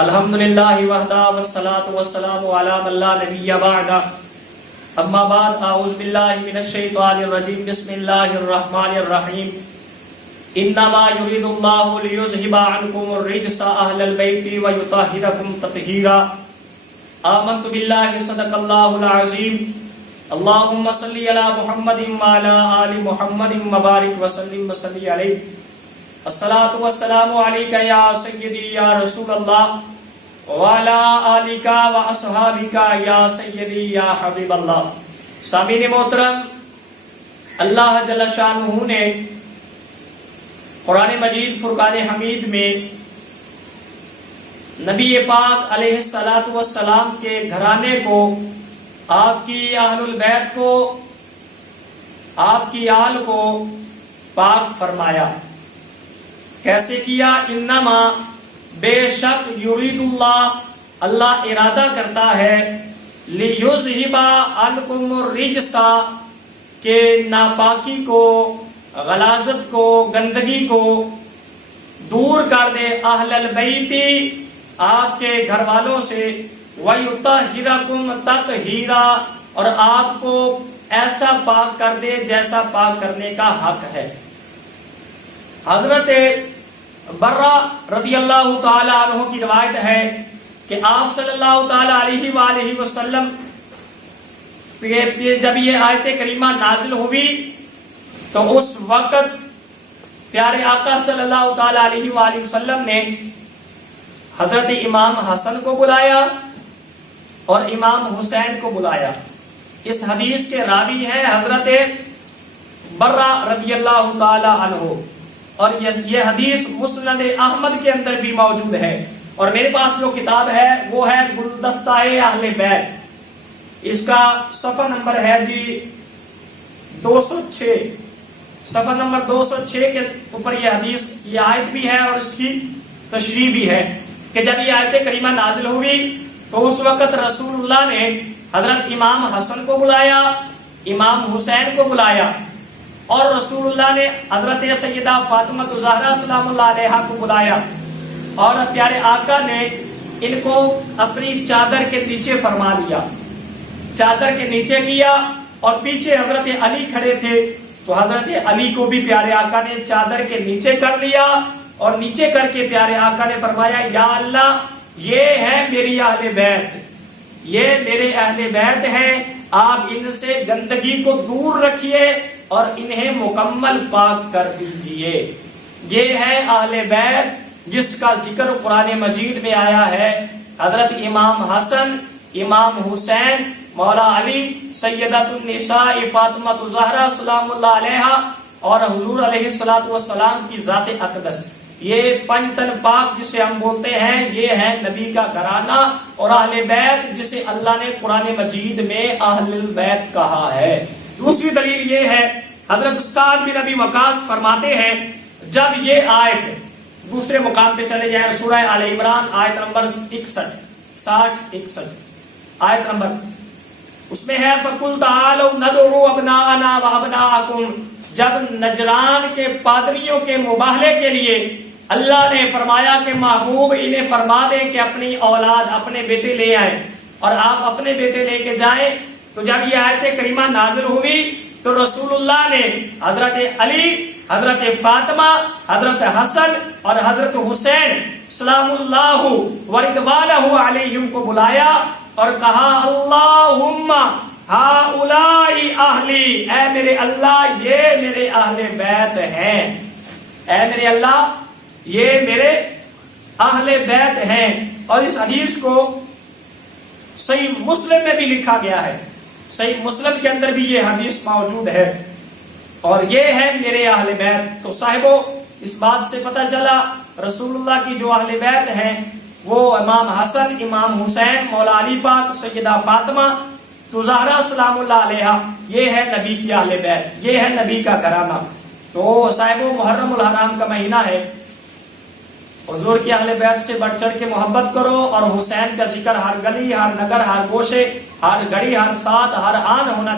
الحمدللہ وحدہ والصلاة والسلام علی من لا نبی بعد اما بعد اعوذ باللہ من الشیطان الرجیم بسم اللہ الرحمن الرحیم انما یرید اللہ لیذہب عنکم الرجس اہل البیت ویطہرکم تطہیرا آمنت باللہ صدق اللہ العظیم اللہم صلی علی محمد وعلی آل محمد مبارک وسلم وصلی علیہ الصلاة والسلام علیکہ یا سیدی یا رسول اللہ وعلا آلکہ و اصحابکہ یا سیدی یا حبیب اللہ. سامعین محترم، اللہ جل شانہ نے قرآن مجید فرقان حمید میں نبی پاک علیہ السلام کے گھرانے کو، آپ کی اہل البیت کو، آپ کی آل کو پاک فرمایا. کیسے کیا؟ انما بے شک یرید اللہ ارادہ کرتا ہے لیذہب عنکم الرجس کہ ناپاکی کو، غلاظت کو، گندگی کو دور کر دے اہل البیت آپ کے گھر والوں سے، ویطہرکم تطہیرا اور آپ کو ایسا پاک کر دے جیسا پاک کرنے کا حق ہے. حضرت برہ رضی اللہ تعالی عنہ کی روایت ہے کہ آپ صلی اللہ تعالی علیہ وآلہ وسلم جب یہ آیت کریمہ نازل ہوئی تو اس وقت پیارے آقا صلی اللہ تعالی علیہ وآلہ وسلم نے حضرت امام حسن کو بلایا اور امام حسین کو بلایا. اس حدیث کے راوی ہیں حضرت برہ رضی اللہ تعالی عنہ، اور یہ حدیث مسند احمد کے اندر بھی موجود ہے. اور میرے پاس جو کتاب ہے وہ ہے گلدستہ اہل بیت. اس کا صفحہ نمبر ہے 206. صفحہ نمبر 206 کے اوپر یہ حدیث، یہ آیت بھی ہے اور اس کی تشریح بھی ہے کہ جب یہ آیت کریمہ نازل ہوئی تو اس وقت رسول اللہ نے حضرت امام حسن کو بلایا، امام حسین کو بلایا، اور رسول اللہ نے حضرت سیدہ فاطمہ الزہرا سلام اللہ علیہا کو بلایا، اور پیارے آقا نے ان کو اپنی چادر کے نیچے فرما لیا، چادر کے نیچے کیا، اور پیچھے حضرت علی کھڑے تھے تو حضرت علی کو بھی پیارے آقا نے چادر کے نیچے کر لیا، اور نیچے کر کے پیارے آقا نے فرمایا یا اللہ یہ ہے میری اہل بیت، یہ میرے اہل بیت ہیں، آپ ان سے گندگی کو دور رکھیے اور انہیں مکمل پاک کر دیجئے. یہ ہے اہل بیت جس کا ذکر قرآن مجید میں آیا ہے. حضرت امام حسن، امام حسین، مولا علی، سیدۃ النساء فاطمہ الزہرا سلام اللہ علیہا اور حضور علیہ السلام کی ذات اقدس. یہ پنج تن پاک جسے ہم بولتے ہیں یہ ہے نبی کا گھرانہ، اور اہل بیت جسے اللہ نے قرآن مجید میں اہل البیت کہا ہے. دوسری دلیل یہ ہے، حضرت سعد بن ابی وقاص فرماتے ہیں جب یہ آیت دوسرے مقام پہ چلے جائیں، سورہ آل عمران آیت نمبر 61 آیت نمبر، اس میں ہے فَقُلْ تَعَالَوْا نَدْعُوا أَبْنَاءَنَا وَأَبْنَاءَكُمْ. جب نجران کے پادریوں کے مباہلے کے لیے اللہ نے فرمایا کہ محبوب انہیں فرما دیں کہ اپنی اولاد، اپنے بیٹے لے آئیں، اور آپ اپنے بیٹے لے کے جائیں. تو جب یہ آیت کریمہ نازل ہوئی تو رسول اللہ نے حضرت علی، حضرت فاطمہ، حضرت حسن اور حضرت حسین سلام اللہ ورضوانہ علیہم کو بلایا اور کہا اللہم ہؤلاء اہلی، اے میرے اللہ یہ میرے اہل بیت ہیں، اے میرے اللہ یہ میرے اہل بیت ہیں. اور اس حدیث کو صحیح مسلم میں بھی لکھا گیا ہے، صحیح مسلم کے اندر بھی یہ حدیث موجود ہے، اور یہ ہے میرے اہل بیت. تو صاحبو اس بات سے پتہ چلا رسول اللہ کی جو اہل بیت ہیں وہ امام حسن، امام حسین، مولا علی پاک، سیدہ فاطمہ الزہرا سلام اللہ علیہا، یہ ہے نبی کی اہل بیت، یہ ہے نبی کا گھرانہ. تو صاحبو محرم الحرام کا مہینہ ہے، حضور کی اہل بیت سے بڑھ چڑھ کے محبت کرو، اور حسین کا ذکر ہر گلی، ہر نگر، ہر گوشے، ہر گھڑی، ہر ساتھ، ہر آن ہونا